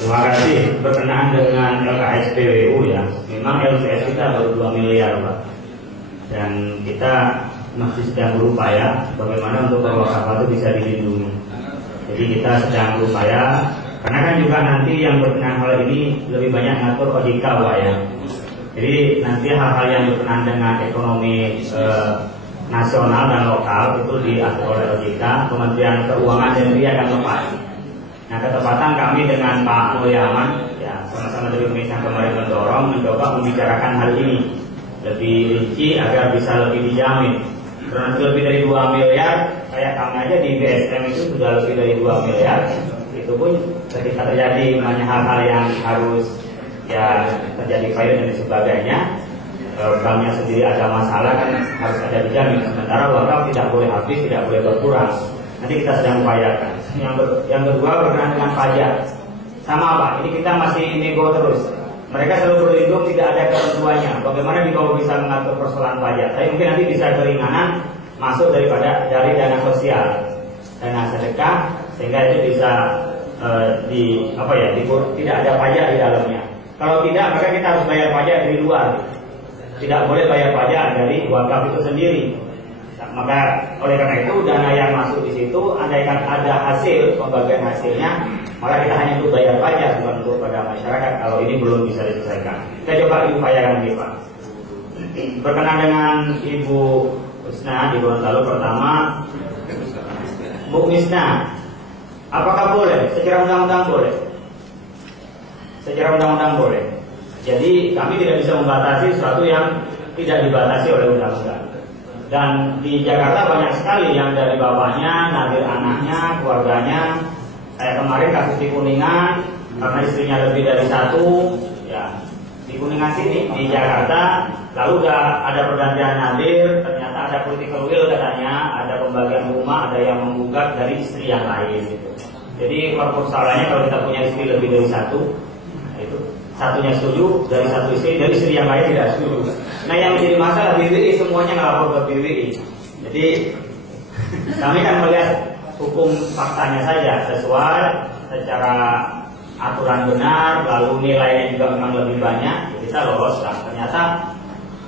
Terima kasih. Berkenaan dengan LKS PWU ya, memang LKS kita baru 2 miliar Pak, dan kita masih sedang berupaya bagaimana untuk wakaf itu bisa dilindungi. Jadi kita sedang berupaya, karena kan juga nanti yang berkenaan hal ini lebih banyak ngatur OJK Pak ya. Jadi nanti hal-hal yang berkenaan dengan ekonomi nasional dan lokal itu diatur oleh OJK, Kementerian Keuangan dan dia akan lepas. Nah, ketepatan kami dengan Pak Mulyaman ya, sama-sama dari Indonesia kemarin mendorong mencoba membicarakan hal ini lebih rinci agar bisa lebih dijamin. Karena lebih dari 2 miliar, kayak kami aja di BSM itu sudah lebih dari 2 miliar. Itu pun ketika terjadi banyak hal-hal yang harus ya terjadi payung dan sebagainya, banknya sendiri ada masalah kan harus ada dijamin. Sementara wakaf tidak boleh habis, tidak boleh berkurang. Nanti kita sedang upayakan. Yang kedua berkenaan dengan pajak. Sama Pak, ini kita masih nego terus. Mereka selalu berlindung tidak ada ketentuannya. Bagaimana jika bisa mengatur persoalan pajak? Tapi mungkin nanti bisa keringanan masuk dari dana sosial, dana sedekah, sehingga itu bisa tidak ada pajak di dalamnya. Kalau tidak, maka kita harus bayar pajak dari luar. Tidak boleh bayar pajak dari wakaf itu sendiri. Maka oleh karena itu dana yang masuk di situ, andaikan ada hasil pembagian hasilnya, maka kita hanya untuk bayar pajak, bukan untuk pada masyarakat. Kalau ini belum bisa diselesaikan, kita coba diupayakan ini Pak. Berkenaan dengan Ibu Husna di Gorontalo pertama, Bu Misna, apakah boleh? Secara undang-undang boleh. Secara undang-undang boleh. Jadi kami tidak bisa membatasi sesuatu yang tidak dibatasi oleh undang-undang. Dan di Jakarta banyak sekali yang dari bapaknya, nadir anaknya, keluarganya. Kayak kemarin kasus di Kuningan, karena istrinya lebih dari satu, ya di Kuningan sini, di Jakarta, lalu udah ada pergantian nadir, ternyata ada political will katanya, ada pembagian rumah, ada yang menggugat dari istri yang lain gitu. Jadi persoalannya kalau kita punya istri lebih dari satu, itu satunya setuju dari satu istri, dari istri yang lain tidak setuju. Nah yang menjadi masalah BWI semuanya ngelapor ke BWI. Jadi kami kan melihat hukum faktanya saja sesuai secara aturan benar, lalu nilainya juga memang lebih banyak, kita loloskan. Ternyata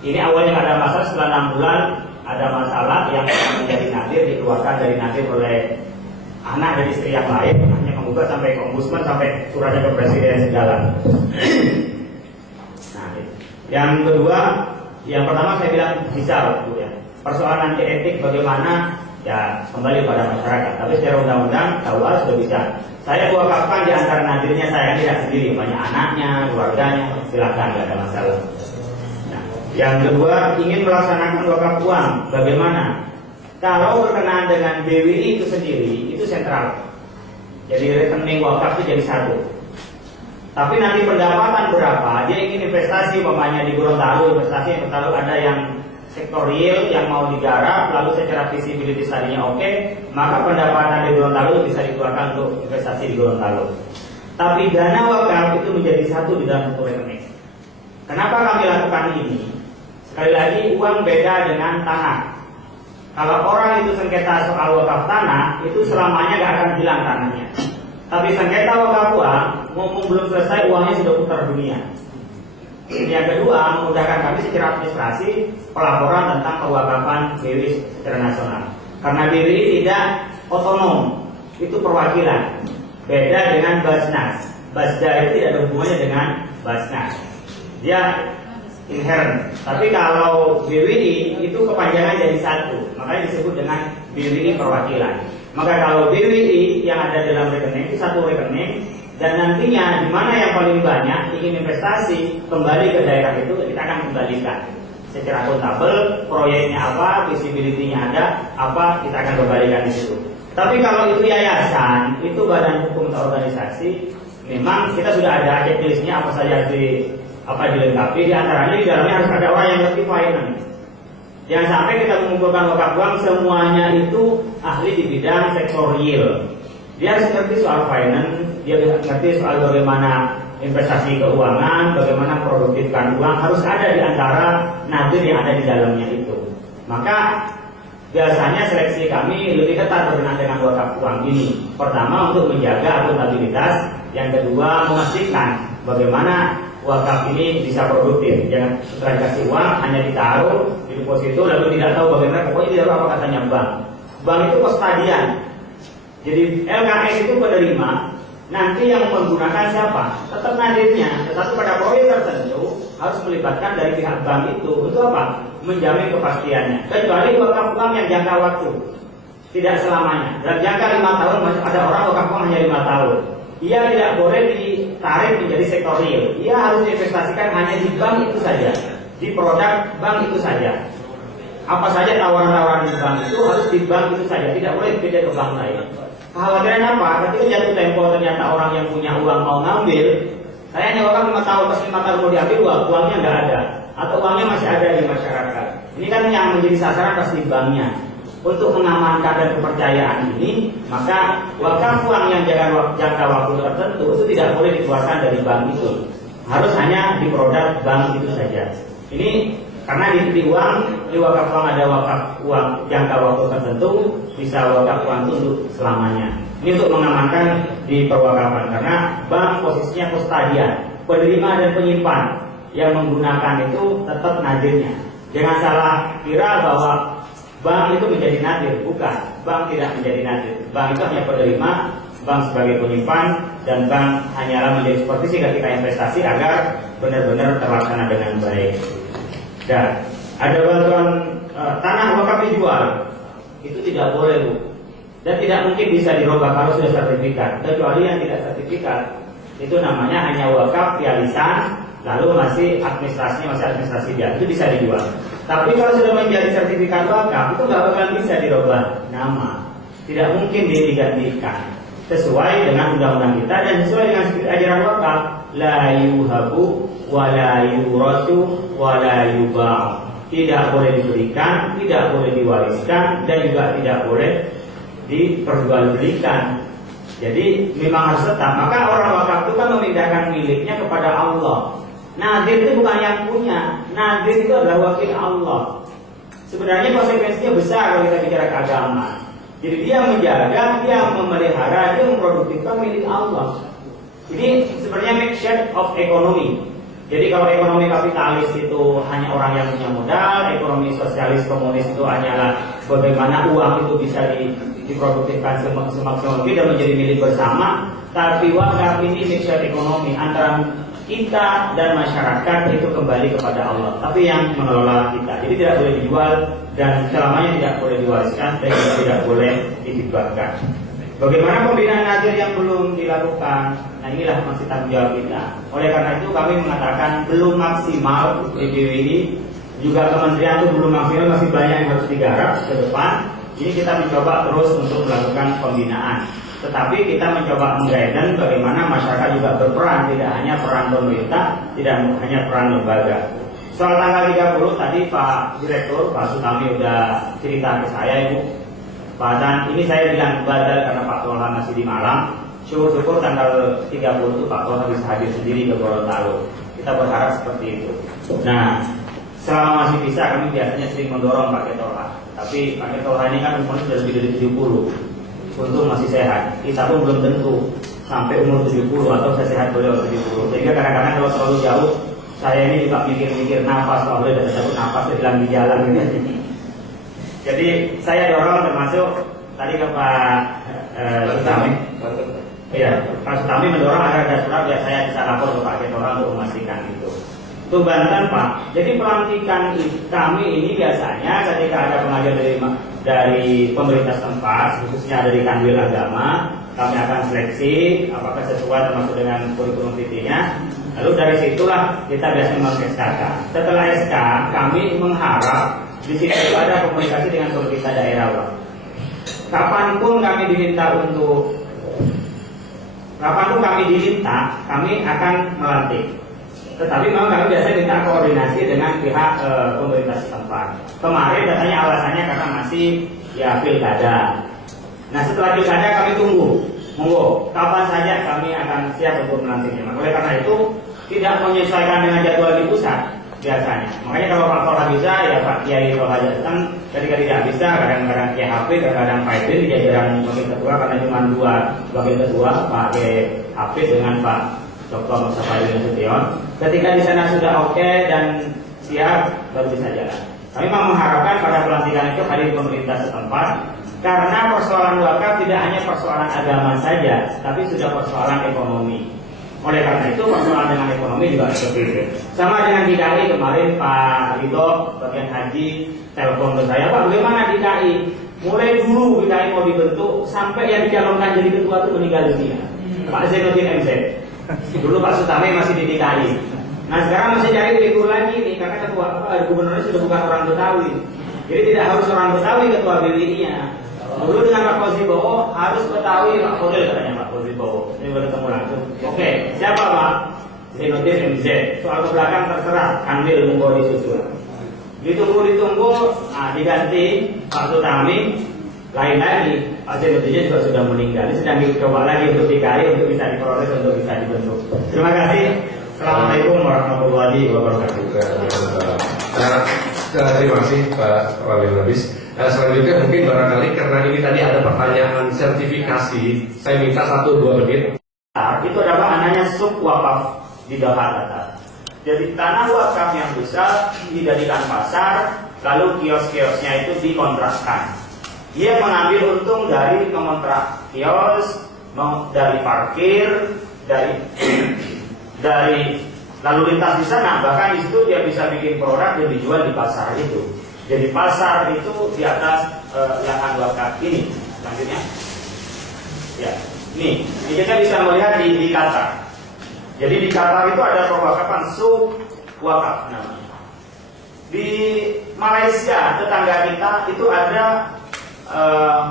ini awalnya ada masalah, setelah 6 bulan ada masalah yang menjadi nadir dikeluarkan dari nadir oleh anak dan istri yang lain, hanya menggugat sampai ke ombudsman, sampai suratnya ke presiden segala. Nah, yang kedua, yang pertama saya bilang bisa Bu ya. Persoalan nanti etik bagaimana ya kembali pada masyarakat. Tapi secara undang-undang KUA sudah bisa. Saya wakafkan di antara nadirnya, saya tidak sendiri, banyak anaknya, keluarganya, silakan, tidak ada masalah. Nah, yang kedua, ingin melaksanakan wakaf uang, bagaimana? Kalau berkenaan dengan BWI itu sendiri, itu sentral. Jadi rekening wakaf itu jadi satu. Tapi nanti pendapatan berapa, dia ingin investasi, umpamanya di Gorontalo, investasi yang Gorontalo ada yang sektor real yang mau digarap, lalu secara visibility tadinya oke, maka pendapatan di Gorontalo bisa dikeluarkan untuk investasi di Gorontalo. Tapi dana wakaf itu menjadi satu di dalam satu rekening. Kenapa kami lakukan ini? Sekali lagi, uang beda dengan tanah. Kalau orang itu sengketa soal wakaf tanah, itu selamanya gak akan hilang tanahnya. Tapi sengketa wakaf uang, mumpung belum selesai, uangnya sudah putar dunia. Yang kedua, memudahkan kami secara administrasi pelaporan tentang pewakafan BWI secara nasional. Karena BWI tidak otonom, itu perwakilan. Beda dengan Basnas. Basda itu tidak ada hubungannya dengan Basnas. Dia inherent. Tapi kalau BWI itu kepanjangan jadi satu, makanya disebut dengan BWI perwakilan. Maka kalau BWI yang ada dalam rekening itu satu rekening, dan nantinya di mana yang paling banyak ingin investasi kembali ke daerah itu, kita akan kembalikan secara akuntabel, proyeknya apa, visibility-nya ada apa, kita akan kembalikan di situ. Tapi kalau itu yayasan, itu badan hukum atau organisasi, memang kita sudah ada checklistnya apa saja dilengkapi. Di antaranya di dalamnya harus ada orang yang ngerti finance. Jangan sampai kita mengumpulkan wakaf uang semuanya itu ahli di bidang sektor real. Dia harus ngerti soal finance, dia ngerti soal bagaimana investasi keuangan, bagaimana produktifkan uang, harus ada di antara nadir yang ada di dalamnya itu. Maka biasanya seleksi kami lebih ketat berkenaan dengan wakaf uang ini. Pertama, untuk menjaga akuntabilitas Yang kedua, memastikan bagaimana wakaf ini bisa produktif. Jangan setelah dikasih uang hanya ditaruh di deposito lalu tidak tahu bagaimana, pokoknya tidak tahu apa katanya bank. Bank itu kustodian. Jadi LKS itu penerima, nanti yang menggunakan siapa? Tetap nadirnya. Tetapi pada proyek tertentu harus melibatkan dari pihak bank itu. Untuk apa? Menjamin kepastiannya. Kecuali wakaf uang yang jangka waktu, tidak selamanya. Dalam jangka 5 tahun, ada orang wakaf uang hanya 5 tahun. Ia tidak boleh ditarik menjadi sektor real. Ia harus diinvestasikan hanya di bank itu saja, di produk bank itu saja. Apa saja tawaran-tawaran di bank itu harus di bank itu saja, tidak boleh pindah ke bank lain. Kekhawatiran apa? Ketika jatuh tempo ternyata orang yang punya uang mau ngambil, saya nyewakan 5 tahun, pas 5 tahun mau diambil uangnya nggak ada, atau uangnya masih ada di masyarakat. Ini kan yang menjadi sasaran pasti banknya. Untuk mengamankan dan kepercayaan ini, maka wakaf uang yang jangka waktu tertentu itu tidak boleh dikeluarkan dari bank itu, harus hanya di produk bank itu saja. Ini karena di uang, di wakaf uang ada wakaf uang jangka waktu tertentu, bisa wakaf uang itu untuk selamanya. Ini untuk mengamankan di perwakafan, karena bank posisinya kustodian, penerima dan penyimpan yang menggunakan itu tetap nadirnya. Jangan salah kira bahwa bank itu menjadi nadir, bukan. Bank tidak menjadi nadir. Bank itu hanya penerima, bank sebagai penyimpan, dan bank hanyalah menjadi seperti sehingga kita investasi agar benar-benar terlaksana dengan baik. Dan ada bantuan tanah wakaf dijual, itu tidak boleh, Bu. Dan tidak mungkin bisa dirubah kalau sudah sertifikat. Kecuali yang tidak sertifikat, itu namanya hanya wakaf via lisan, lalu masih administrasi biasa, itu bisa dijual. Tapi kalau sudah menjadi sertifikat wakaf, itu nggak bakal bisa dirubah nama, tidak mungkin digantikan. Sesuai dengan undang-undang kita dan sesuai dengan ajaran wakaf, la yuhabu wa la yurasu wa la yuba'u. Tidak boleh diberikan, tidak boleh diwariskan, dan juga tidak boleh diperjualbelikan. Jadi memang harus tetap. Maka orang wakaf itu kan memindahkan miliknya kepada Allah. Nadir itu bukan yang punya, nadir itu adalah wakil Allah. Sebenarnya konsekuensinya besar kalau kita bicara keagamaan. Jadi dia menjaga, dia memelihara, dia memproduktifkan milik Allah. Ini sebenarnya mixture of economy. Jadi kalau ekonomi kapitalis itu hanya orang yang punya modal, ekonomi sosialis komunis itu hanyalah bagaimana uang itu bisa diproduktifkan semaksimal mungkin dan menjadi milik bersama. Tapi wakaf ini mixture ekonomi antara kita dan masyarakat itu kembali kepada Allah, tapi yang mengelola kita. Jadi tidak boleh dijual dan selamanya tidak boleh diwariskan dan juga tidak boleh dihibahkan. Bagaimana pembinaan nadir yang belum dilakukan? Nah inilah masih tanggung jawab kita. Oleh karena itu kami mengatakan belum maksimal PBW ini, juga kementerian itu belum maksimal, masih banyak yang harus digarap ke depan. Ini kita mencoba terus untuk melakukan pembinaan. Tetapi kita mencoba menggunakan bagaimana masyarakat juga berperan, tidak hanya peran pemerintah, tidak hanya peran lembaga. Soal tanggal 30 tadi Pak Direktur, Pak Sutami udah cerita ke saya, Ibu. Pak Dan, ini saya bilang badal karena Pak Toha masih di Malang. Syukur-syukur tanggal 30 itu Pak Toha bisa hadir sendiri ke Gorontalo. Kita berharap seperti itu. Nah, selama masih bisa kami biasanya sering mendorong Pak Toha. Tapi Pak Toha ini kan umurnya sudah lebih dari 70. Untung masih sehat, kita pun belum tentu sampai umur 70 atau sesehat beliau 70. Sehingga kadang-kadang kalau terlalu jauh, saya ini juga mikir-mikir nafas, kalau boleh ada satu nafas hilang di jalan gitu. Jadi saya dorong termasuk tadi ke Pak Sutami. Iya, Pak Sutami mendorong agar ada surat ya saya bisa lapor ke Pak Ketua untuk memastikan itu. Itu Banten Pak. Jadi pelantikan kami ini biasanya ketika ada pengajian dari pemerintah setempat, khususnya dari Kanwil Agama, kami akan seleksi apakah sesuai termasuk dengan kurikulum vitae-nya. Lalu dari situlah kita biasanya meng-SK. Setelah SK, kami mengharap di situ ada komunikasi dengan pemerintah daerah, Pak. Kapanpun kami diminta, kami akan melantik. Tetapi memang kami biasanya minta koordinasi dengan pihak pemerintah setempat. Kemarin katanya alasannya karena masih pilkada. Nah setelah pilkada kami tunggu, kapan saja kami akan siap untuk melantiknya. Oleh karena itu tidak menyesuaikan dengan jadwal di pusat biasanya. Makanya kalau Pak Toha bisa, ya Pak Kiai Toha datang. Ketika tidak bisa, kadang-kadang Kiai HP, kadang-kadang Pak Idin di jajaran wakil ketua karena cuma 2 wakil ketua, Pak Kiai HP Hafid dengan Pak Dr. Mustafa Nasution. Ketika di sana sudah oke dan siap, baru bisa jalan. Kami memang mengharapkan pada pelantikan itu hadir pemerintah setempat, karena persoalan wakaf tidak hanya persoalan agama saja, tapi sudah persoalan ekonomi. Oleh karena itu persoalan dengan ekonomi juga seperti itu. Sama dengan DKI kemarin Pak Ridho bagian haji telepon ke saya, Pak bagaimana DKI? Mulai dulu DKI mau dibentuk sampai yang dicalonkan jadi ketua itu meninggal dunia. Pak Zainuddin MZ. Dulu Pak Sutame masih di DKI. Nah sekarang masih cari figur lagi nih, karena ketua gubernurnya sudah bukan orang Betawi. Jadi tidak harus orang Betawi ketua BWI-nya. Dulu dengan Pak Fauzi Bowo harus Betawi, Pak Fauzi katanya Pak Fauzi Bowo. Ini bertemu langsung. Oke, siapa Pak? Zainuddin MZ. Soal ke belakang terserah, ambil monggo disusul. Ditunggu, nah, diganti Pak Sutami, lain lagi Pak Zainuddin juga sudah meninggal. Ini sedang dicoba lagi untuk DKI untuk bisa diproses, untuk bisa dibentuk. Terima kasih. Assalamualaikum warahmatullahi wabarakatuh. Terima kasih Pak Wali Nabis. Selanjutnya mungkin barangkali karena ini tadi ada pertanyaan sertifikasi, saya minta 1-2 menit. Itu adalah namanya sub wakaf di Dahat. Jadi tanah wakaf yang besar dijadikan pasar, lalu kios-kiosnya itu dikontrakkan. Dia mengambil untung dari mengontrak kios, dari parkir, dari lalu lintas di sana. Bahkan di situ dia bisa bikin produk dan dijual di pasar itu. Jadi pasar itu di atas lahan wakaf ini. Selanjutnya, ya, ini kita bisa melihat di Qatar. Jadi di Qatar itu ada perwakafan sub wakaf namanya. Di Malaysia tetangga kita itu ada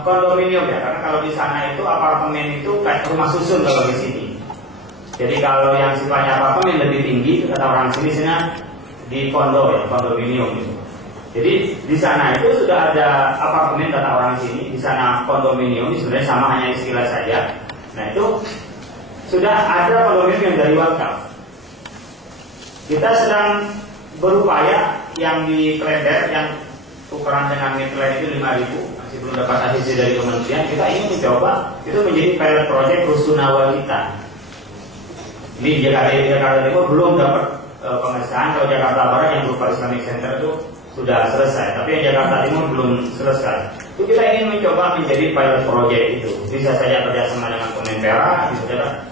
kondominium ya, karena kalau di sana itu apartemen itu kayak rumah susun kalau di sini. Jadi kalau yang sifatnya apartemen lebih tinggi, kata orang sini di kondo ya, kondominium gitu. Jadi di sana itu sudah ada apartemen kata orang sini, di sana kondominium, sebenarnya sama hanya istilah saja. Nah itu sudah ada kondominium yang dari wakaf. Kita sedang berupaya yang di Klender, yang ukuran dengan meter itu 5.000, masih belum dapat ACC dari kementerian. Kita ingin mencoba itu menjadi pilot project rusunawa kita. Ini di Jakarta Timur belum dapat pengesahan. Kalau Jakarta Barat yang berupa Islamic Center itu sudah selesai, tapi yang Jakarta Timur belum selesai. Itu kita ingin mencoba menjadi pilot project itu. Bisa saja kerjasama dengan Kemenpora,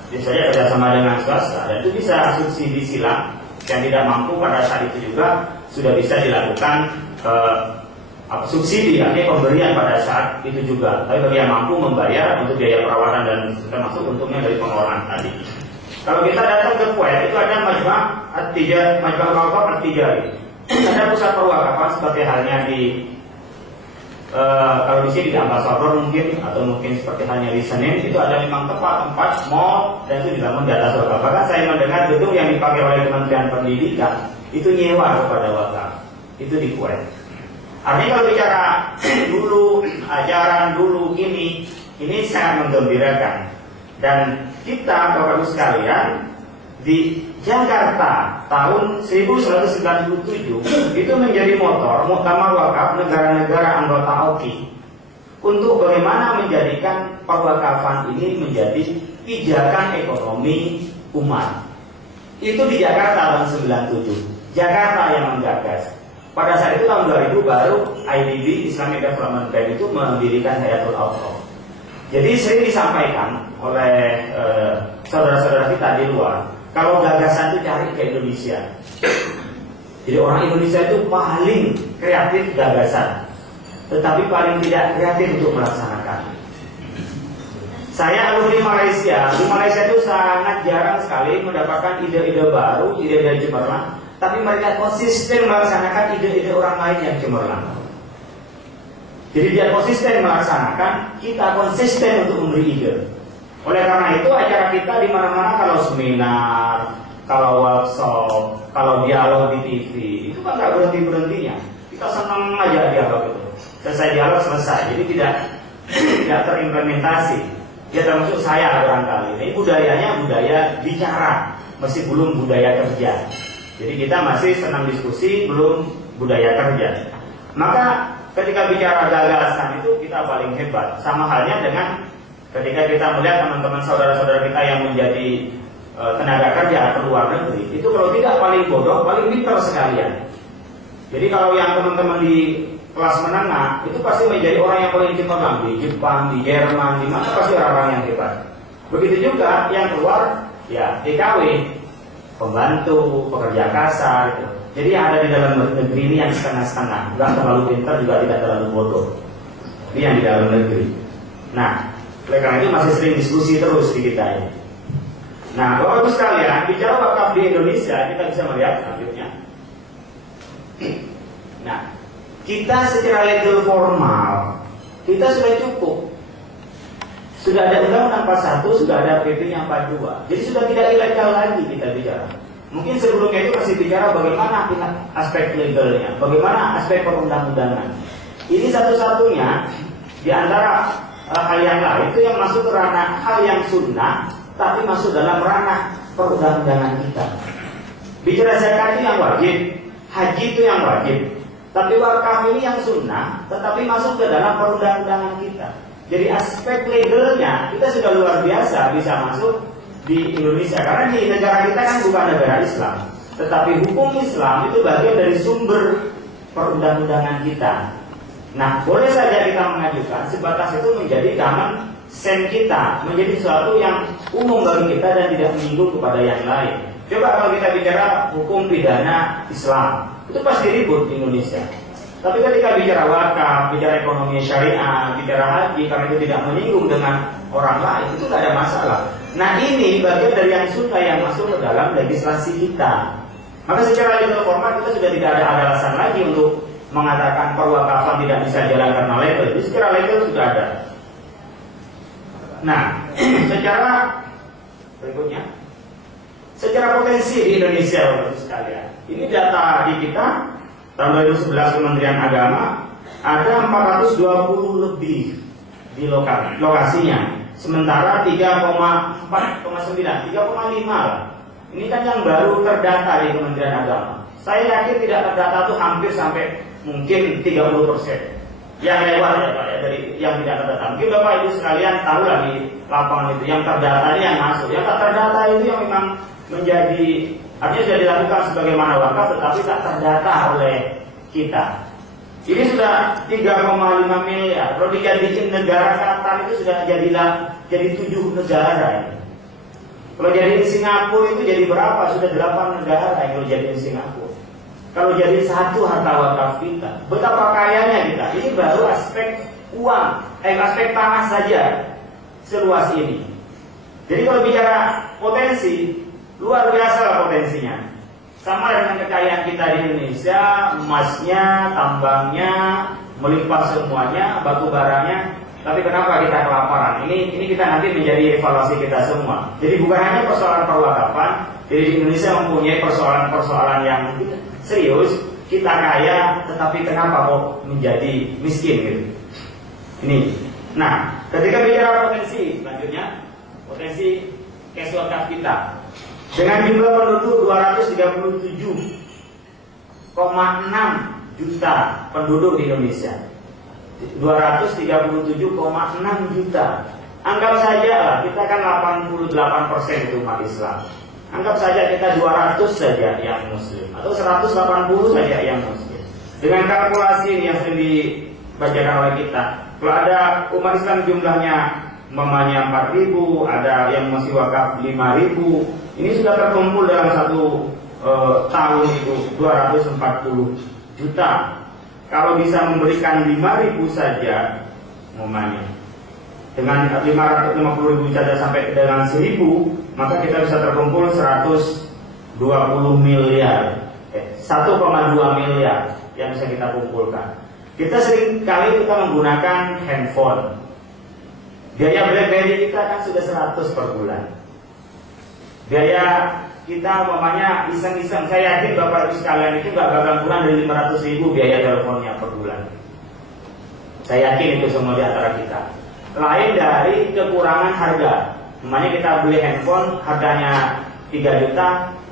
bisa saja kerjasama dengan swasta, dan itu bisa subsidi silang. Yang tidak mampu pada saat itu juga sudah bisa dilakukan subsidi, artinya pemberian pada saat itu juga. Tapi bagi yang mampu membayar untuk biaya perawatan dan termasuk untungnya dari pengelolaan tadi. Kalau kita datang ke Kuwait itu ada Majma' Al-Wakaf At-Tijari. Ada pusat perwakafan seperti halnya di kalau di sini di Ambasador mungkin, atau mungkin seperti halnya di Senin, itu ada memang tempat mall dan itu dibangun di atas wakaf. Bahkan saya mendengar gedung yang dipakai oleh Kementerian Pendidikan itu nyewa kepada wakaf. Itu di Kuwait. Artinya kalau bicara dulu ajaran dulu ini sangat menggembirakan. Dan kita Bapak Ibu sekalian di Jakarta tahun 1997 itu menjadi motor Muktamar Wakaf negara-negara anggota OKI untuk bagaimana menjadikan perwakafan ini menjadi pijakan ekonomi umat. Itu di Jakarta tahun 97. Jakarta yang menggagas. Pada saat itu tahun 2000 baru IDB Islamic Development Bank itu mendirikan Hayatul Awqaf. Jadi sering disampaikan oleh saudara-saudara kita di luar, kalau gagasan itu cari ke Indonesia. Jadi orang Indonesia itu paling kreatif gagasan, tetapi paling tidak kreatif untuk melaksanakan. Saya alumni Malaysia. Di Malaysia itu sangat jarang sekali mendapatkan ide-ide baru, ide dari cemerlang, tapi mereka konsisten melaksanakan ide-ide orang lain yang cemerlang. Jadi dia konsisten melaksanakan, kita konsisten untuk memberi ide. Oleh karena itu acara kita di mana-mana, kalau seminar, kalau workshop, kalau dialog di TV, itu kan nggak berhenti-berhentinya. Kita senang aja dialog itu. Selesai dialog selesai. Jadi tidak terimplementasi. Ya termasuk saya barangkali. Ini budayanya budaya bicara, masih belum budaya kerja. Jadi kita masih senang diskusi, belum budaya kerja. Maka ketika bicara gagasan itu kita paling hebat. Sama halnya dengan Ketika kita melihat teman-teman saudara-saudara kita yang menjadi tenaga kerja ke luar negeri, itu kalau tidak paling bodoh, paling pintar sekalian. Jadi kalau yang teman-teman di kelas menengah itu pasti menjadi orang yang paling cemerlang di Jepang, di Jerman, di mana pasti orang-orang yang hebat. Begitu juga yang keluar ya TKW, pembantu, pekerja kasar gitu. Jadi yang ada di dalam negeri ini yang setengah-setengah, nggak terlalu pintar juga tidak terlalu bodoh. Ini yang di dalam negeri. Nah, oleh karena itu masih sering diskusi terus di kita ini. Nah, Bapak Ibu sekalian, bicara wakaf di Indonesia, kita bisa melihat selanjutnya. Nah, kita secara legal formal, kita sudah cukup. Sudah ada Undang-Undang 41, sudah ada PP-nya 42. Jadi sudah tidak ilegal lagi kita bicara. Mungkin sebelumnya itu masih bicara bagaimana aspek legalnya, bagaimana aspek perundang-undangan. Ini satu-satunya di antara hal yang lain itu yang masuk ke ranah hal yang sunnah, tapi masuk dalam ranah perundang-undangan kita. Bicara zakat itu yang wajib, haji itu yang wajib, tapi wakaf ini yang sunnah, tetapi masuk ke dalam perundang-undangan kita. Jadi aspek legalnya kita sudah luar biasa bisa masuk di Indonesia, karena di negara kita kan bukan negara Islam, tetapi hukum Islam itu bagian dari sumber perundang-undangan kita. Nah, boleh saja kita mengajukan sebatas itu menjadi common sense kita, menjadi sesuatu yang umum bagi kita dan tidak menyinggung kepada yang lain. Coba kalau kita bicara hukum pidana Islam, itu pasti ribut di Indonesia. Tapi ketika bicara wakaf, bicara ekonomi syariah, bicara haji, karena itu tidak menyinggung dengan orang lain, itu tidak ada masalah. Nah, ini bagian dari yang sunnah yang masuk ke dalam legislasi kita. Maka secara legal formal kita sudah tidak ada alasan lagi untuk mengatakan perwakafan tidak bisa jalan karena legal. Jadi secara legal sudah ada. Nah, secara berikutnya, secara potensi di Indonesia, Bapak sekalian, ini data di kita tahun 2011 Kementerian Agama ada 420 lebih di lokasinya. Sementara 3,4,9, 3,5 lah. Ini kan yang baru terdata di Kementerian Agama. Saya yakin tidak terdata itu hampir sampai mungkin 30%. Yang lewat ya Pak ya, dari yang tidak terdata. Mungkin Bapak Ibu sekalian tahu lah di lapangan itu yang terdata ini yang masuk. Yang tak terdata itu yang memang menjadi artinya sudah dilakukan sebagaimana wakaf tetapi tak terdata oleh kita. Ini sudah 3,5 miliar. Kalau dijadikan negara Qatar itu sudah jadi 7 negara ini. Kalau jadi Singapura itu jadi berapa? Sudah 8 negara yang kalau jadi Singapura. Kalau jadi satu harta wakaf kita, betapa kayanya kita. Ini baru aspek uang, aspek tanah saja seluas ini. Jadi kalau bicara potensi, luar biasa lah potensinya. Sama dengan kekayaan kita di Indonesia, emasnya, tambangnya, melimpah semuanya, batu baranya. Tapi kenapa kita kelaparan? Ini kita nanti menjadi evaluasi kita semua. Jadi bukan hanya persoalan perwakafan. Jadi di Indonesia mempunyai persoalan-persoalan yang serius. Kita kaya, tetapi kenapa kok menjadi miskin gitu? Ini. Nah, ketika bicara potensi, selanjutnya potensi cash wakaf kita. Dengan jumlah penduduk 237,6 juta penduduk di Indonesia. 237,6 juta. Anggap saja lah, kita kan 88% itu umat Islam. Anggap saja kita 200 saja yang Muslim, atau 180 saja yang Muslim. Dengan kalkulasi yang sering dibacakan oleh kita, kalau ada umat Islam jumlahnya mamanya 4.000, ada yang masih wakaf 5.000, ini sudah terkumpul dalam satu tahun itu 240 juta. Kalau bisa memberikan 5.000 saja, mamanya dengan 550.000 saja sampai dengan 1.000, maka kita bisa terkumpul 120 miliar, 1,2 miliar yang bisa kita kumpulkan. Kita sering kali kita menggunakan handphone. Biaya BlackBerry kita kan sudah 100 per bulan. Biaya kita umpamanya iseng-iseng, saya yakin Bapak Ibu sekalian itu gak bakal kurang dari 500.000 biaya teleponnya per bulan. Saya yakin itu semua di antara kita. Lain dari kekurangan harga. Umpamanya kita beli handphone harganya 3 juta,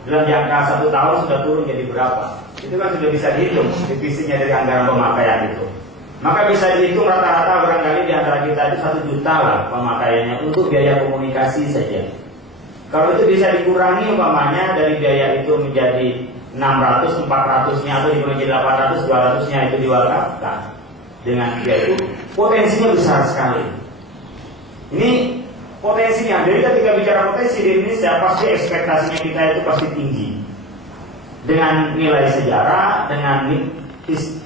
dalam jangka 1 tahun sudah turun jadi berapa? Itu kan sudah bisa dihitung divisinya dari anggaran pemakaian itu. Maka bisa dihitung rata-rata barangkali di antara kita itu 1 juta lah pemakaiannya untuk biaya komunikasi saja. Kalau itu bisa dikurangi umpamanya dari biaya itu menjadi 600, 400-nya atau menjadi 800, 200-nya itu diwakafkan. Dengan biaya itu potensinya besar sekali. Ini potensinya. Jadi ketika bicara potensi di Indonesia, pasti ekspektasinya kita itu pasti tinggi. Dengan nilai sejarah, dengan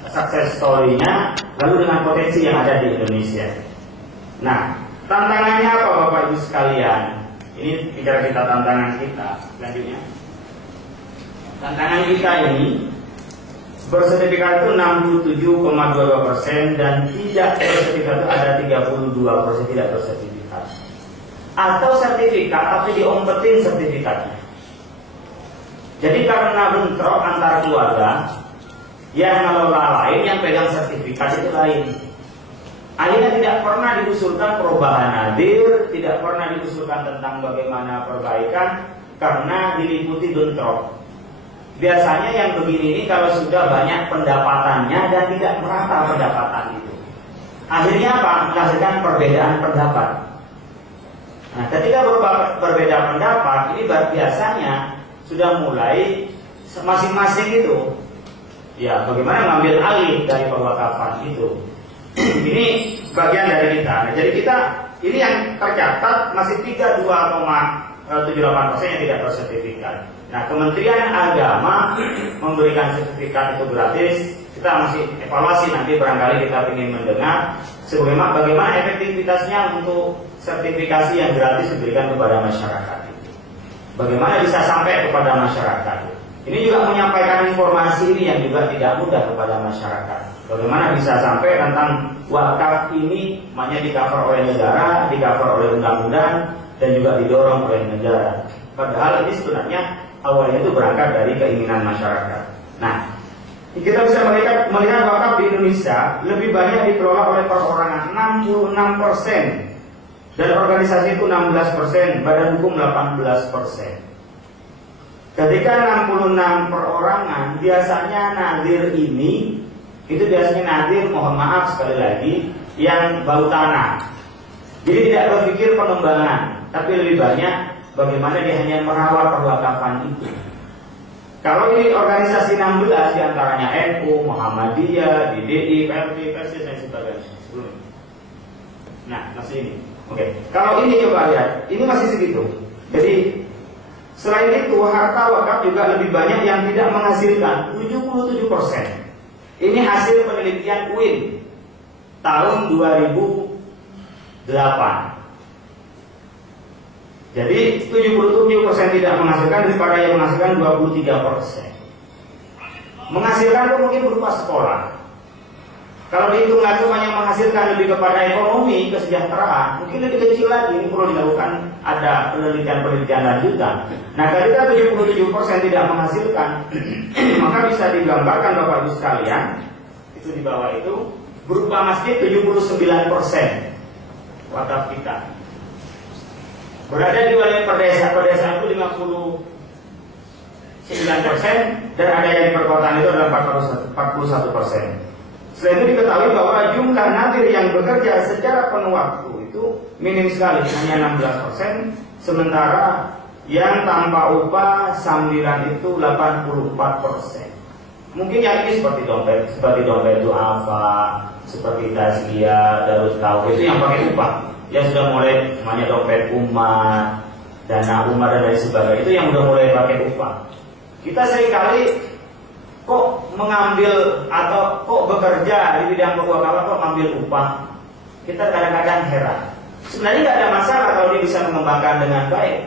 success story-nya, lalu dengan potensi yang ada di Indonesia. Nah, tantangannya apa Bapak Ibu sekalian? Ini bicara kita tantangan kita. Selanjutnya, tantangan kita ini bersertifikat itu 67,22% dan tidak bersertifikat itu ada 32% tidak bersertifikat. Atau sertifikat tapi diompetin sertifikatnya. Jadi karena bentrok antar keluarga, yang ngelola lain, yang pegang sertifikat itu lain. Akhirnya tidak pernah diusulkan perubahan nadir, tidak pernah diusulkan tentang bagaimana perbaikan karena diliputi bentrok. Biasanya yang begini ini kalau sudah banyak pendapatannya dan tidak merata pendapatan itu, akhirnya apa? Menghasilkan perbedaan pendapat. Nah, ketika berbeda pendapat ini biasanya sudah mulai masing-masing itu, ya bagaimana mengambil alih dari perwakafan itu. Ini bagian dari kita. Nah, jadi kita ini yang tercatat masih 32,78% yang tidak bersertifikat. Nah, Kementerian Agama memberikan sertifikat itu gratis. Kita masih evaluasi nanti, barangkali kita ingin mendengar bagaimana efektivitasnya untuk sertifikasi yang gratis diberikan kepada masyarakat. Bagaimana bisa sampai kepada masyarakat. Ini juga menyampaikan informasi ini yang juga tidak mudah kepada masyarakat. Bagaimana bisa sampai tentang wakaf ini makanya di-cover oleh negara, di-cover oleh undang-undang, dan juga didorong oleh negara. Padahal ini sebenarnya awalnya itu berangkat dari keinginan masyarakat. Nah, kita bisa melihat wakaf di Indonesia lebih banyak dikelola oleh perorangan 66%, dan organisasi itu 16%, badan hukum 18%. Ketika 66 perorangan, biasanya nadir ini itu biasanya nadir, mohon maaf sekali lagi, yang bau tanah. Jadi tidak berpikir pengembangan, tapi lebih banyak bagaimana dia hanya merawat perwakafan itu. Kalau ini organisasi 16 diantaranya NU, Muhammadiyah, DDI, PRT, Persis dan sebagainya. Nah, masih ini. Oke. Kalau ini coba lihat, ini masih segitu. Jadi selain itu harta wakaf juga lebih banyak yang tidak menghasilkan, 77%. Ini hasil penelitian UIN tahun 2008. Jadi 77% tidak menghasilkan daripada yang menghasilkan 23%. Menghasilkan itu mungkin berupa sekolah. Kalau dihitung lagi yang menghasilkan lebih kepada ekonomi, kesejahteraan, mungkin lebih kecil lagi. Ini perlu dilakukan, ada penelitian-penelitian lanjutan. Nah, ketika 77% tidak menghasilkan, maka bisa digambarkan Bapak Ibu sekalian, itu di bawah itu berupa masjid 79% wakaf kita. Berada di wilayah pedesaan itu 59%, dan ada yang di perkotaan itu adalah 41%. Selain itu diketahui bahwa jumlah nadir yang bekerja secara penuh waktu itu minim sekali, hanya 16%, sementara yang tanpa upah sambilan itu 84%. Mungkin yang ini seperti dompet du'afa, seperti tasbiyah, darut tauhid itu yang pakai upah. Yang sudah mulai semuanya dompet umat, dana umat dan lain sebagainya, itu yang sudah mulai pakai upah. Kita seringkali kok mengambil atau kok bekerja di bidang kewakalan kok mengambil upah. Kita kadang-kadang heran. Sebenarnya tidak ada masalah kalau dia bisa mengembangkan dengan baik.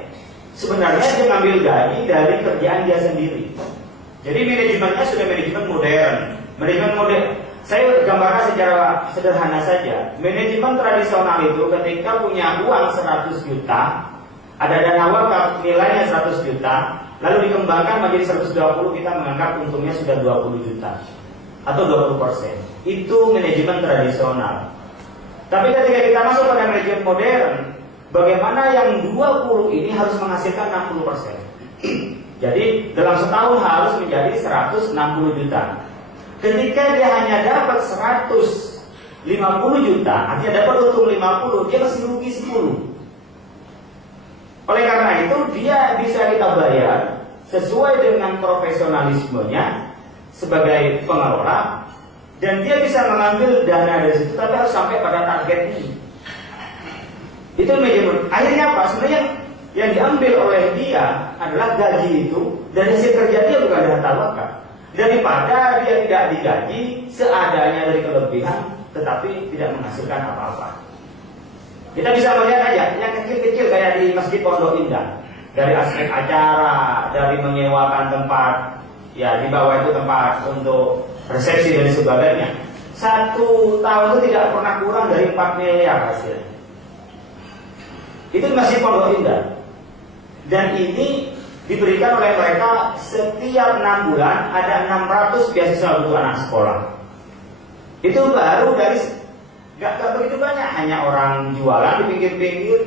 Sebenarnya dia mengambil gaji dari kerjaan dia sendiri. Jadi manajemennya sudah manajemen modern. Saya gambarkan secara sederhana saja. Manajemen tradisional itu ketika punya uang 100 juta, ada dana wakaf nilainya 100 juta, lalu dikembangkan menjadi 120, kita menganggap untungnya sudah 20 juta atau 20%. Itu manajemen tradisional. Tapi ketika kita masuk pada manajemen modern, bagaimana yang 20 ini harus menghasilkan 60%. Jadi dalam setahun harus menjadi 160 juta. Ketika dia hanya dapat 100 50 juta, artinya dapat untung 50, dia masih rugi 10. Oleh karena itu dia bisa kita bayar sesuai dengan profesionalismenya sebagai pengelola, dan dia bisa mengambil dana dari situ, tapi harus sampai pada target ini. Itu manajemen. Akhirnya apa? Sebenarnya yang diambil oleh dia adalah gaji itu dari hasil kerja dia, bukan dari harta wakaf. Daripada dia tidak digaji seadanya dari kelebihan, tetapi tidak menghasilkan apa-apa. Kita bisa melihat aja yang kecil-kecil kayak di Masjid Pondok Indah, dari aspek acara, dari menyewakan tempat, ya di bawah itu tempat untuk resepsi dan sebagainya. 1 tahun itu tidak pernah kurang dari 4 miliar hasilnya. Itu di Masjid Pondok Indah. Dan ini diberikan oleh mereka setiap 6 bulan ada 600 beasiswa untuk anak sekolah. Itu baru dari gak begitu banyak, hanya orang jualan di pinggir-pinggir,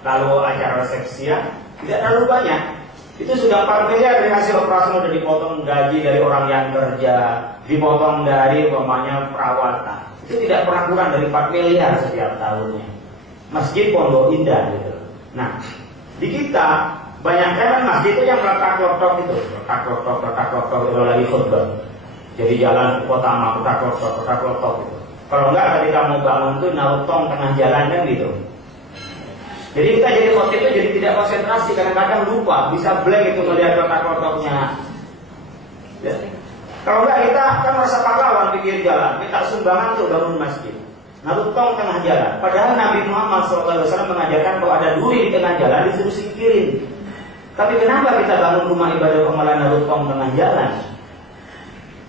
lalu acara resepsi, ya tidak terlalu banyak. Itu sudah 4 miliar dari hasil operasi, sudah dipotong gaji dari orang yang kerja, dipotong dari umpamanya perawatan. Itu tidak pernah kurang dari 4 miliar setiap tahunnya. Masjid Pondok Indah gitu. Nah, di kita banyak kan masjid itu yang letak-letak itu, letak-letak itu lagi khutbah. Jadi jalan ke kota sama letak-letak gitu. Kalau enggak ketika mau bangun tuh naruh tong tengah jalan kan gitu. Jadi kita jadi khotib itu jadi tidak konsentrasi, kadang-kadang lupa, bisa blank itu melihat letak-letaknya. Ya. Kalau enggak kita kan merasa pahlawan pinggir jalan, minta sumbangan tuh bangun masjid. Naruh tong tengah jalan. Padahal Nabi Muhammad SAW mengajarkan kalau ada duri di tengah jalan disuruh singkirin. Tapi kenapa kita bangun rumah ibadah kok malah naruh tong tengah jalan?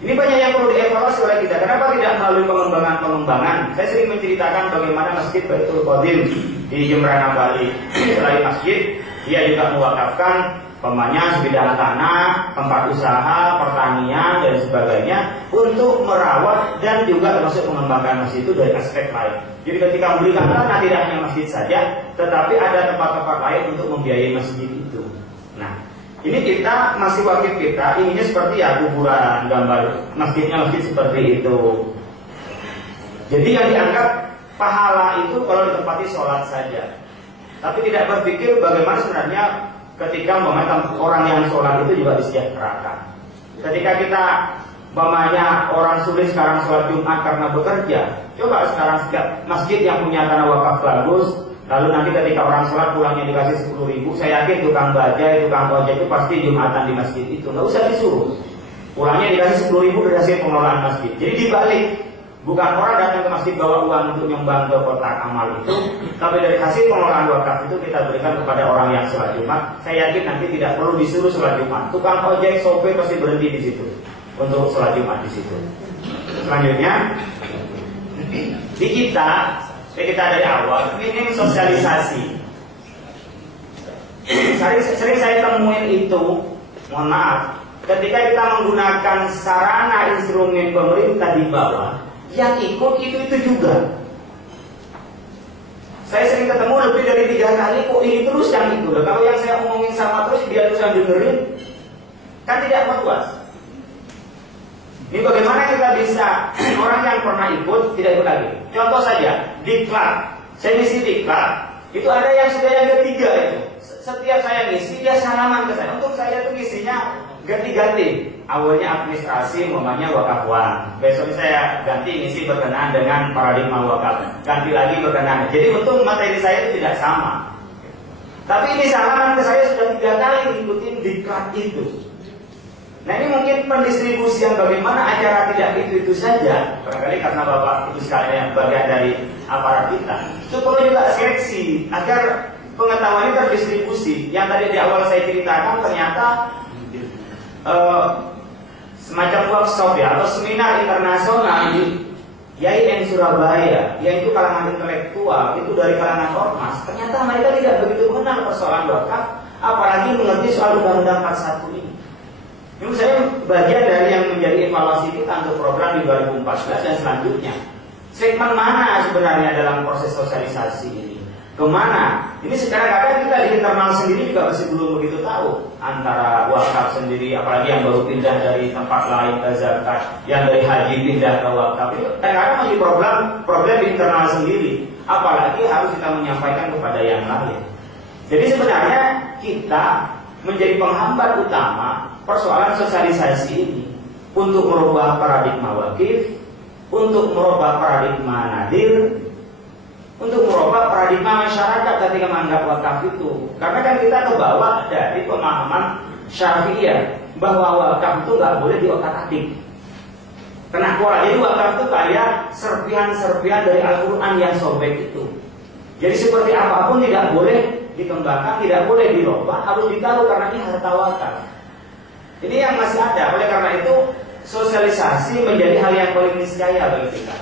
Ini banyak yang perlu dievaluasi oleh kita. Kenapa tidak melalui pengembangan-pengembangan? Saya sering menceritakan bagaimana Masjid Baitul Qadim di Jembrana, Bali. Selain masjid, dia juga mewakafkan pemanya sebidang tanah, tempat usaha, pertanian dan sebagainya untuk merawat dan juga termasuk mengembangkan masjid itu dari aspek lain. Jadi ketika memberikan tanah tidak hanya masjid saja, tetapi ada tempat-tempat lain untuk membiayai masjid itu. Nah, ini kita masih wajib kita inginnya seperti ya kuburan, gambar masjidnya masjid seperti itu. Jadi yang dianggap pahala itu kalau ditempati sholat saja, tapi tidak berpikir bagaimana sebenarnya ketika orang yang sholat itu juga disejahterakan. Ketika kita umpamanya orang sulit sekarang sholat Jumat karena bekerja, coba sekarang setiap masjid yang punya tanah wakaf bagus, lalu nanti ketika orang sholat pulangnya dikasih 10.000, saya yakin tukang bajai, tukang ojek itu pasti Jumatan di masjid itu, nggak usah disuruh. Pulangnya dikasih 10.000 dari hasil pengelolaan masjid. Jadi dibalik, bukan orang datang ke masjid bawa uang untuk nyumbang ke kotak amal itu, tapi dari hasil pengelolaan wakaf itu kita berikan kepada orang yang sholat Jumat. Saya yakin nanti tidak perlu disuruh sholat Jumat. Tukang ojek, sopir pasti berhenti di situ untuk sholat Jumat di situ. Selanjutnya, di kita dari awal minim sosialisasi. Sering saya temuin itu, mohon maaf, ketika kita menggunakan sarana instrumen pemerintah di bawah, yang ikut itu juga. Saya sering ketemu lebih dari 3 kali, kok ini terus yang itu. Kalau yang saya omongin sama terus dia terus yang dengerin, kan tidak puas. Ini bagaimana kita bisa orang yang pernah ikut tidak ikut lagi. Contoh saja diklat, saya ngisi diklat, itu ada yang sudah yang ketiga itu. Setiap saya ngisi dia salaman ke saya. Untuk saya itu ngisinya ganti-ganti. Awalnya administrasi, umpamanya wakaf uang. Besok saya ganti ngisi berkenaan dengan paradigma wakaf. Ganti lagi berkenaan. Jadi untuk materi saya itu tidak sama. Tapi ini salaman ke saya sudah 3 kali ngikutin diklat itu. Nah ini mungkin pendistribusian bagaimana acara tidak itu saja. Barangkali karena Bapak itu sekalian bagian dari aparat kita. Itu perlu juga seleksi agar pengetahuan ini terdistribusi. Yang tadi di awal saya ceritakan ternyata semacam workshop ya atau seminar internasional di YIN Surabaya, yang itu kalangan intelektual, itu dari kalangan ormas. Ternyata mereka tidak begitu mengenal persoalan wakaf, apalagi mengerti soal Undang-Undang 41 ini. Ini saya bagian dari yang menjadi evaluasi kita untuk program di 2014 dan selanjutnya. Segmen mana sebenarnya dalam proses sosialisasi ini? Kemana? Ini sekarang kadang kita di internal sendiri juga masih belum begitu tahu antara wakaf sendiri, apalagi yang baru pindah dari tempat lain ke zakat, yang dari haji pindah ke wakaf. Itu kadang-kadang masih problem di internal sendiri. Apalagi harus kita menyampaikan kepada yang lain. Jadi sebenarnya kita menjadi penghambat utama persoalan sosialisasi ini untuk merubah paradigma wakif, untuk merubah paradigma nadir, untuk merubah paradigma masyarakat ketika menganggap wakaf itu. Karena kan kita kebawa dari pemahaman Syafi'iyah bahwa wakaf itu nggak boleh diotak-atik. Kena pola. Jadi wakaf itu kayak serpihan-serpihan dari Al-Quran yang sobek itu. Jadi seperti apapun tidak boleh dikembangkan, tidak boleh dirubah, harus ditaruh karena ini harta wakaf. Ini yang masih ada. Oleh karena itu sosialisasi menjadi hal yang paling niscaya bagi kita.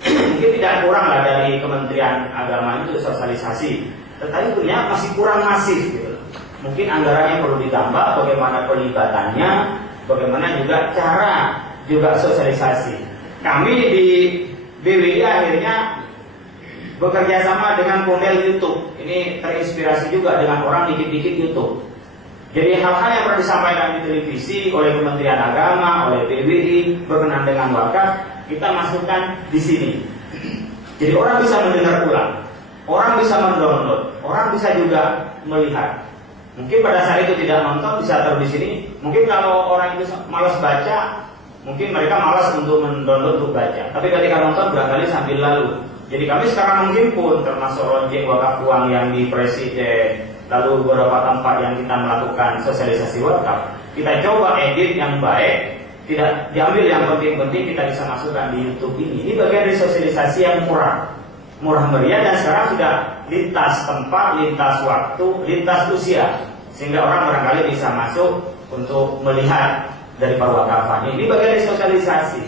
Mungkin tidak kurang lah dari Kementerian Agama itu sosialisasi, tetapi punya masih kurang masif gitu. Mungkin anggarannya perlu ditambah, bagaimana pelibatannya, bagaimana juga cara juga sosialisasi. Kami di BWI akhirnya bekerja sama dengan Pondel YouTube. Ini terinspirasi juga dengan orang dikit-dikit YouTube. Jadi hal-hal yang pernah disampaikan di televisi oleh Kementerian Agama, oleh BWI berkenaan dengan wakaf, kita masukkan di sini. Jadi orang bisa mendengar ulang, orang bisa mendownload, orang bisa juga melihat. Mungkin pada saat itu tidak nonton, bisa taruh di sini. Mungkin kalau orang itu malas baca, mungkin mereka malas untuk mendownload untuk baca. Tapi ketika nonton barangkali sambil lalu. Jadi kami sekarang menghimpun termasuk Ronjeng Wakaf Uang yang di Presiden, lalu beberapa tempat yang kita melakukan sosialisasi wakaf. Kita coba edit yang baik, tidak diambil yang penting-penting, kita bisa masukkan di YouTube ini. Ini bagian dari sosialisasi yang murah meriah, dan sekarang sudah lintas tempat, lintas waktu, lintas usia, sehingga orang barangkali bisa masuk untuk melihat dari perwakafan. Ini bagian dari sosialisasi.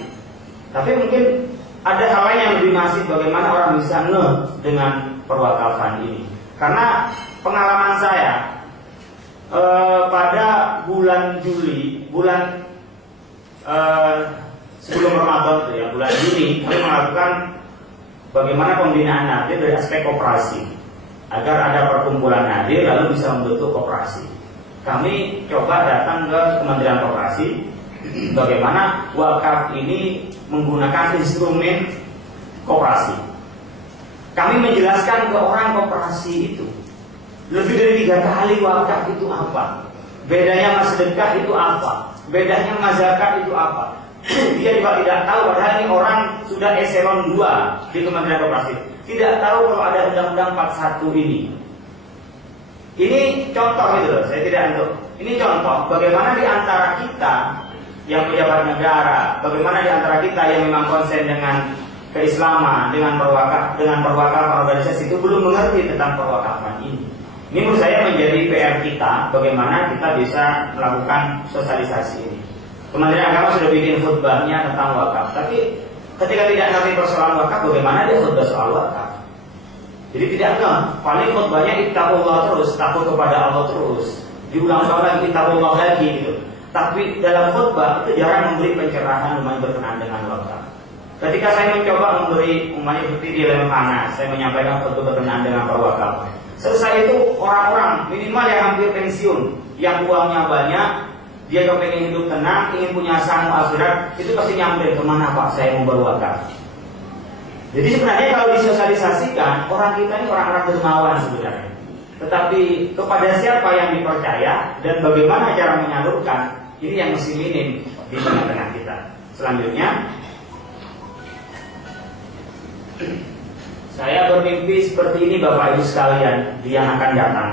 Tapi mungkin ada hal lain yang lebih masif, bagaimana orang bisa ngeh dengan perwakafan ini. Karena pengalaman saya pada bulan Juli, sebelum Ramadan itu ya, bulan Juni, kami melakukan bagaimana pembinaan nadir dari aspek koperasi agar ada perkumpulan nadir lalu bisa membentuk koperasi. Kami coba datang ke Kementerian Koperasi, bagaimana wakaf ini menggunakan instrumen koperasi. Kami menjelaskan ke orang koperasi itu lebih dari 3 kali wakaf itu apa, bedanya mas sedekah itu apa, bedanya mas zakat itu apa. Dia juga tidak tahu, padahal ini orang sudah eselon 2 di Kementerian Koperasi, tidak tahu kalau ada Undang-Undang 41 ini. Ini contoh gitu loh, saya tidak untuk. Ini contoh bagaimana di antara kita yang pejabat negara, bagaimana di antara kita yang memang konsen dengan keislaman, dengan perwakafan organisasi itu belum mengerti tentang perwakafan ini. Ini menurut saya menjadi PR kita, bagaimana kita bisa melakukan sosialisasi ini. Kementerian Agama sudah bikin khutbahnya tentang wakaf, tapi ketika tidak ngerti persoalan wakaf, bagaimana dia khutbah soal wakaf? Jadi tidak ngeh, paling khutbahnya ittaqullah terus, takut kepada Allah terus, diulang-ulang lagi ittaqullah lagi gitu. Tapi dalam khutbah itu jarang memberi pencerahan lumayan berkenaan dengan wakaf. Ketika saya mencoba memberi umpamanya seperti di Lemhana, saya menyampaikan khutbah berkenaan dengan perwakaf. Selesai itu orang-orang minimal yang hampir pensiun, yang uangnya banyak, dia kepengen hidup tenang, ingin punya saham akhirat, itu pasti nyamperin, kemana Pak saya mau berwakaf. Jadi sebenarnya kalau disosialisasikan, orang kita ini orang-orang dermawan sebenarnya. Tetapi kepada siapa yang dipercaya dan bagaimana cara menyalurkan, ini yang mesti minim di tengah-tengah kita. Selanjutnya, saya bermimpi seperti ini Bapak Ibu sekalian yang akan datang.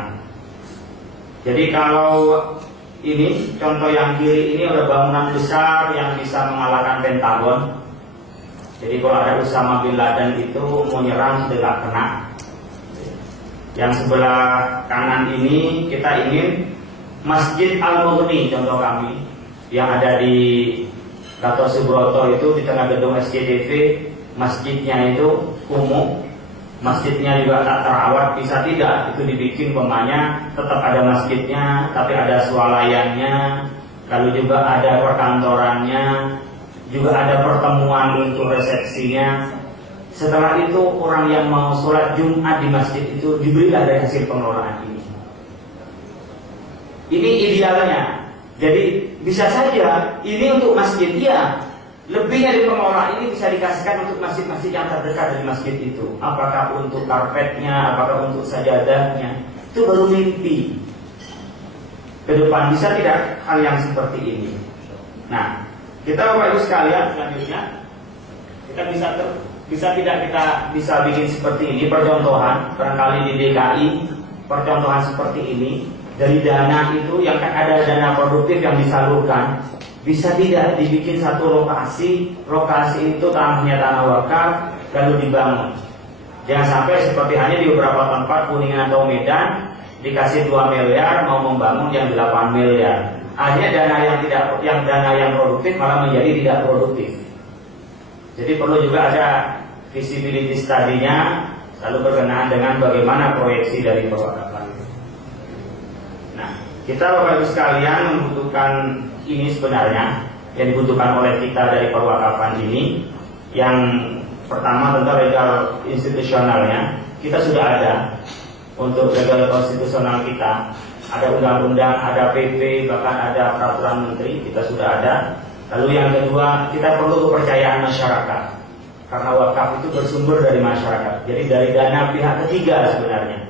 Jadi kalau ini contoh yang kiri ini ada bangunan besar yang bisa mengalahkan Pentagon. Jadi kalau ada Usama bin Laden itu mau nyerang sudah kena. Yang sebelah kanan ini kita ingin Masjid Al-Mughni, contoh kami yang ada di Gatot Subroto itu di tengah gedung SCTV. Masjidnya itu kumuh, masjidnya juga tak terawat, bisa tidak itu dibikin pemanya tetap ada masjidnya, tapi ada swalayannya, lalu juga ada perkantorannya, juga ada pertemuan untuk resepsinya, Setelah itu orang yang mau sholat Jumat di masjid itu diberilah dari hasil pengelolaan ini. Ini idealnya. Jadi bisa saja ini untuk masjid, ya. Lebih dari pengelolaan ini bisa dikasihkan untuk masjid-masjid yang terdekat dari masjid itu. Apakah untuk karpetnya, apakah untuk sajadahnya, itu baru mimpi. Ke depan bisa tidak hal yang seperti ini. Nah, kita Bapak Ibu sekalian selanjutnya kita bisa bikin seperti ini percontohan, barangkali di DKI percontohan seperti ini. Dari dana itu yang kan ada dana produktif yang disalurkan, bisa tidak dibikin satu lokasi itu tanahnya tanah wakaf lalu dibangun. Jangan sampai seperti hanya di beberapa tempat Kuningan atau Medan dikasih 2 miliar mau membangun yang 8 miliar. Akhirnya dana yang produktif malah menjadi tidak produktif. Jadi perlu juga ada visibility study-nya lalu berkenaan dengan bagaimana proyeksi dari perwakapan. Nah, kita Bapak Ibu sekalian membutuhkan ini sebenarnya yang dibutuhkan oleh kita dari perwakapan ini. Yang pertama tentang legal institusionalnya, kita sudah ada untuk legal konstitusional kita. Ada undang-undang, ada PP, bahkan ada peraturan menteri, kita sudah ada. Lalu yang kedua, kita perlu kepercayaan masyarakat. Karena wakaf itu bersumber dari masyarakat. Jadi dari dana pihak ketiga sebenarnya.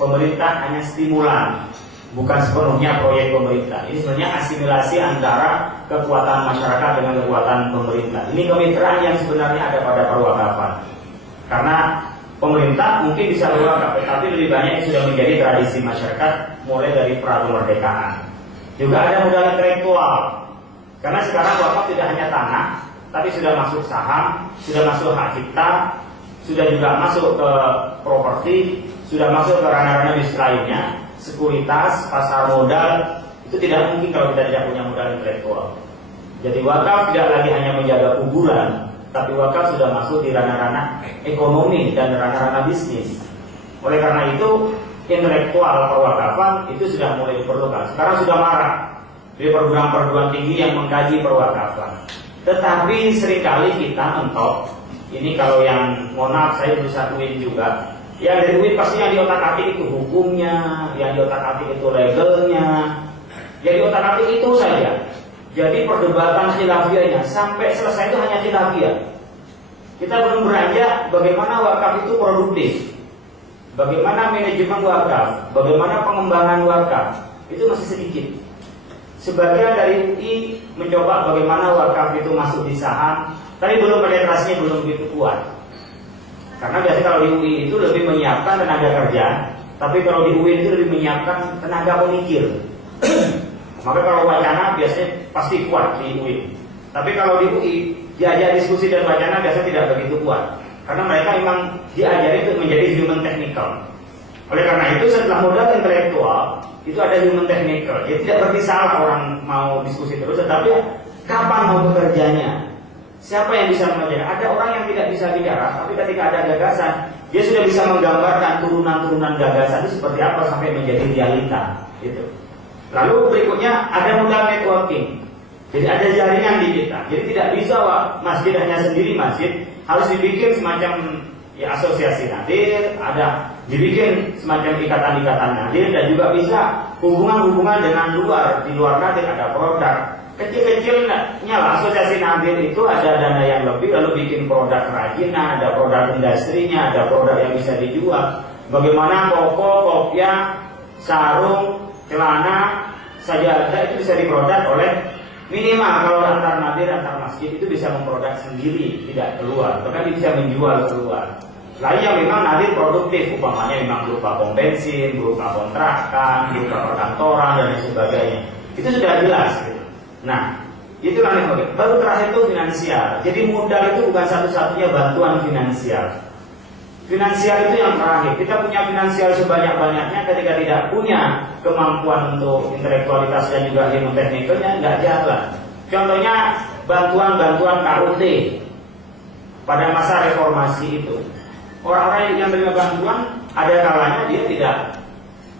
Pemerintah hanya stimulan, bukan sepenuhnya proyek pemerintah. Ini sebenarnya asimilasi antara kekuatan masyarakat dengan kekuatan pemerintah. Ini kemitraan yang sebenarnya ada pada perwakapan. Karena pemerintah mungkin bisa berwakaf, tapi lebih banyak yang sudah menjadi tradisi masyarakat mulai dari pra kemerdekaan. Juga ada modal intelektual. Karena sekarang wakaf tidak hanya tanah, tapi sudah masuk saham, sudah masuk hak cipta, sudah juga masuk ke properti, sudah masuk ke ranah-ranah bisnis lainnya. Sekuritas, pasar modal, itu tidak mungkin kalau kita tidak punya modal intelektual. Jadi wakaf tidak lagi hanya menjaga kuburan, tapi wakaf sudah masuk di ranah-ranah ekonomi dan ranah-ranah bisnis. Oleh karena itu, intelektual perwakafan itu sudah mulai diperlukan. Sekarang sudah marak di perguruan-perguruan tinggi yang mengkaji perwakafan. Tetapi seringkali kita mentok. Ini kalau yang mohon maaf saya berusaha UIN juga. Yang dari UIN pasti yang di otak-atik itu hukumnya, yang di otak-atik itu legalnya, yang di otak-atik itu saja. Jadi perdebatan khilafiyahnya sampai selesai itu hanya khilafiyah. Kita belum beranjak bagaimana wakaf itu produktif, bagaimana manajemen wakaf, bagaimana pengembangan wakaf, itu masih sedikit. Sebagian dari UI mencoba bagaimana wakaf itu masuk di saham, tapi belum penetrasinya belum begitu kuat. Karena biasanya kalau di UI itu lebih menyiapkan tenaga kerja, tapi kalau di UI itu lebih menyiapkan tenaga pemikir. Maka kalau wacana biasanya pasti kuat di UI. Tapi kalau di UI diajar diskusi dan wacana biasanya tidak begitu kuat. Karena mereka memang diajari untuk menjadi human technical. Oleh karena itu setelah modal intelektual itu ada human technical. Jadi tidak berarti salah orang mau diskusi terus, tetapi kapan mau bekerjanya? Siapa yang bisa mengajarkan? Ada orang yang tidak bisa bicara, tapi ketika ada gagasan, dia sudah bisa menggambarkan turunan-turunan gagasan itu seperti apa sampai menjadi realita. Gitu. Lalu berikutnya ada modal networking. Jadi ada jaringan di kita. Jadi tidak bisa masjid hanya sendiri masjid, harus dibikin semacam ya asosiasi nadir, ada dibikin semacam ikatan-ikatan nadir, dan juga bisa hubungan-hubungan dengan luar. Di luar nadir ada produk. Kecil-kecilnya lah asosiasi nadir itu ada dana yang lebih, lalu bikin produk kerajinan, ada produk industrinya, ada produk yang bisa dijual. Bagaimana koko, kopiah, sarung, celana, sajadah itu bisa diproduk oleh minimal kalau antar nadir, antar masjid itu bisa memproduk sendiri, tidak keluar, bahkan bisa menjual keluar. Lain yang memang nadir produktif, umpamanya memang berupa pom bensin, berupa kontrakan, berupa perkantoran dan sebagainya. Itu sudah jelas. Gitu. Nah, itulah yang baru terakhir itu finansial. Jadi modal itu bukan satu-satunya bantuan finansial. Finansial itu yang terakhir. Kita punya finansial sebanyak-banyaknya, ketika tidak punya kemampuan untuk intelektualitas dan juga ilmu teknikalnya, nggak jalan. Contohnya bantuan-bantuan KUT pada masa reformasi itu. Orang-orang yang menerima bantuan ada kalanya dia tidak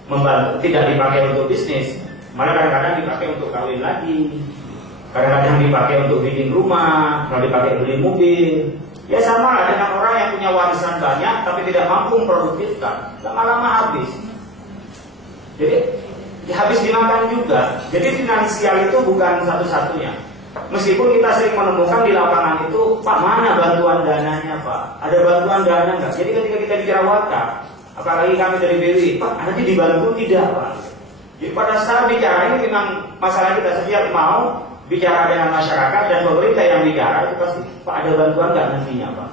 membantu, tidak dipakai untuk bisnis, malah kadang-kadang dipakai untuk kawin lagi, kadang-kadang dipakai untuk bikin rumah, kalau dipakai beli mobil. Ya sama lah dengan orang yang punya warisan banyak tapi tidak mampu memproduktifkan, lama-lama habis. Jadi habis dimakan juga. Jadi finansial itu bukan satu-satunya. Meskipun kita sering menemukan di lapangan itu, Pak, mana bantuan dananya, Pak? Ada bantuan dana nggak? Jadi ketika kita bicara wakaf, apalagi kami dari BWI, Pak, nanti dibantu tidak, Pak? Jadi pada saat bicara ini memang masalah kita setiap mau bicara dengan masyarakat dan pemerintah yang bicara itu pasti, Pak, ada bantuan nggak nantinya, Pak?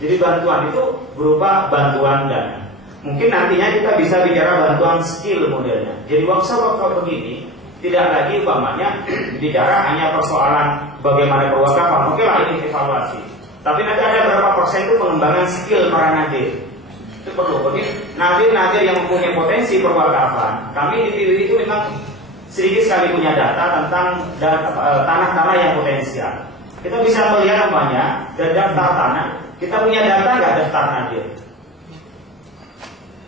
Jadi bantuan itu berupa bantuan dana. Mungkin nantinya kita bisa bicara bantuan skill modelnya. Jadi workshop begini tidak lagi umpamanya bicara hanya persoalan bagaimana perwakafan. Oke lah, ini evaluasi. Tapi nanti ada berapa persen itu pengembangan skill para nadir. Itu perlu. Jadi nadir-nadir yang mempunyai potensi perwakafan, kami di PWI itu memang sedikit sekali punya data tentang tanah-tanah yang potensial. Kita bisa melihat umpamanya dari daftar tanah, kita punya data nggak daftar nadir.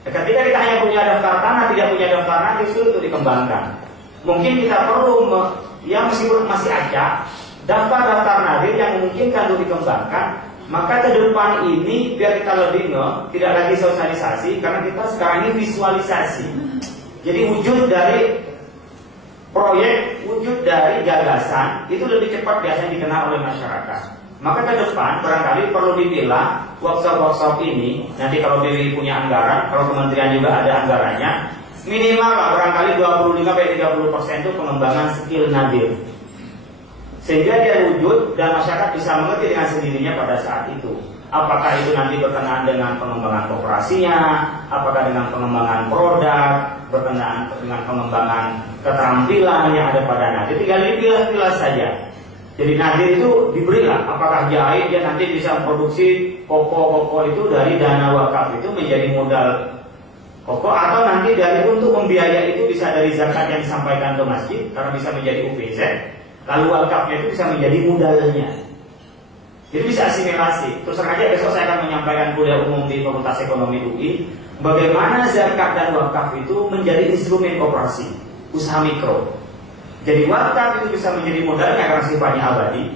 Ketika kita hanya punya daftar tanah, tidak punya daftar nadir, sulit untuk dikembangkan. Mungkin kita perlu, ya meskipun masih acak, daftar-daftar nadir yang memungkinkan untuk dikembangkan. Maka ke depan ini biar kita lebih tidak lagi sosialisasi, karena kita sekarang ini visualisasi. Jadi wujud dari proyek, wujud dari gagasan itu lebih cepat biasanya dikenal oleh masyarakat. Maka ke depan barangkali perlu dipilah workshop-workshop ini. Nanti kalau BWI punya anggaran, kalau kementerian juga ada anggarannya, minimal lah barangkali 25-30% itu pengembangan skill nadir, sehingga dia wujud dan masyarakat bisa mengerti dengan sendirinya pada saat itu. Apakah itu nanti berkenaan dengan pengembangan kooperasinya, apakah dengan pengembangan produk, berkenaan dengan pengembangan keterampilan yang ada pada nadir. Tinggal dipilah-pilah saja. Jadi nadir itu diberilah, apakah jahit dia nanti bisa memproduksi koko itu dari dana wakaf itu menjadi modal koko, atau nanti dari untuk membiayai itu bisa dari zakat yang disampaikan ke masjid karena bisa menjadi UPZ, lalu wakafnya itu bisa menjadi modalnya. Jadi bisa asimilasi. Terus saja besok saya akan menyampaikan kuliah umum di Fakultas Ekonomi UI bagaimana zakat dan wakaf itu menjadi instrumen koperasi usaha mikro. Jadi wakaf itu bisa menjadi modalnya karena sifatnya abadi,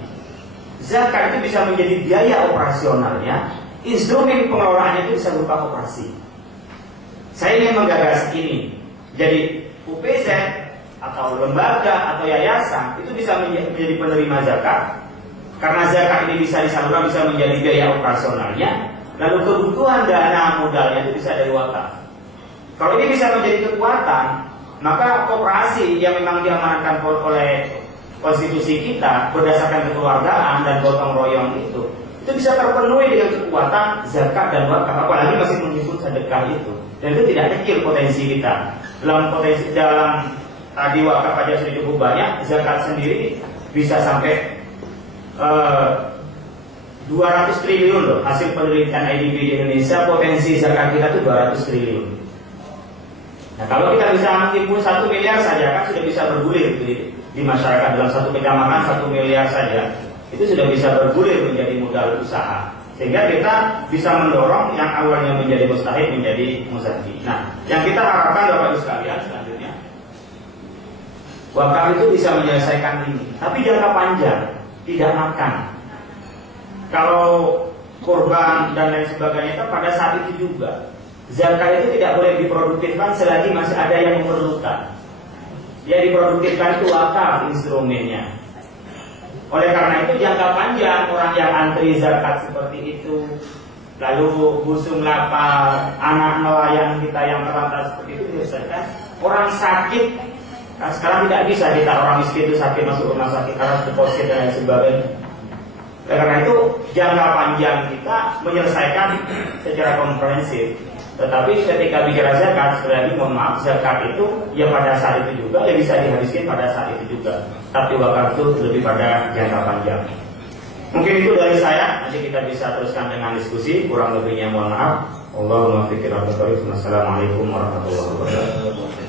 zakat itu bisa menjadi biaya operasionalnya, instrumen pengelolaannya itu bisa berupa koperasi. Saya ingin menggagas ini. Jadi UPZ atau lembaga atau yayasan itu bisa menjadi penerima zakat, karena zakat ini bisa disalurkan, bisa menjadi biaya operasionalnya. Lalu kebutuhan dana modalnya itu bisa dari wakaf. Kalau ini bisa menjadi kekuatan, maka koperasi yang memang diamanatkan oleh konstitusi kita berdasarkan kekeluargaan dan gotong royong itu bisa terpenuhi dengan kekuatan zakat dan wakaf, apalagi masih menghitung sedekah itu. Dan itu tidak kecil potensi kita. Dalam tadi wakaf aja sudah cukup banyak, zakat sendiri bisa sampai 200 triliun loh. Hasil penelitian IDB di Indonesia, potensi zakat kita itu 200 triliun. Nah, kalau kita bisa menghimpun 1 miliar saja kan sudah bisa bergulir di masyarakat. Dalam satu kecamatan 1 miliar saja itu sudah bisa bergulir menjadi modal usaha, sehingga kita bisa mendorong yang awalnya menjadi mustahil menjadi muzaki. Nah, yang kita harapkan Bapak Ibu sekalian selanjutnya, wakaf itu bisa menyelesaikan ini, tapi jangka panjang, tidak makan. Kalau kurban dan lain sebagainya itu pada saat itu juga, zakat itu tidak boleh diproduktifkan selagi masih ada yang memerlukan. Dia diproduktifkan itu wakaf instrumennya. Oleh karena itu jangka panjang orang yang antri zakat seperti itu, lalu busung lapar, anak nelayan kita yang terlantar seperti itu diselesaikan. Orang sakit, nah sekarang tidak bisa kita orang miskin itu sakit masuk rumah sakit karena deposit dan lain sebagainya. Oleh karena itu jangka panjang kita menyelesaikan secara komprehensif. Tetapi ketika bicara zakat, sekali lagi mohon maaf, zakat itu ya pada saat itu juga, ya bisa dihabiskan pada saat itu juga. Tapi wakaf itu lebih pada jangka panjang. Mungkin itu dari saya, nanti kita bisa teruskan dengan diskusi. Kurang lebihnya mohon maaf. Allahumma fikir. Assalamualaikum warahmatullahi wabarakatuh.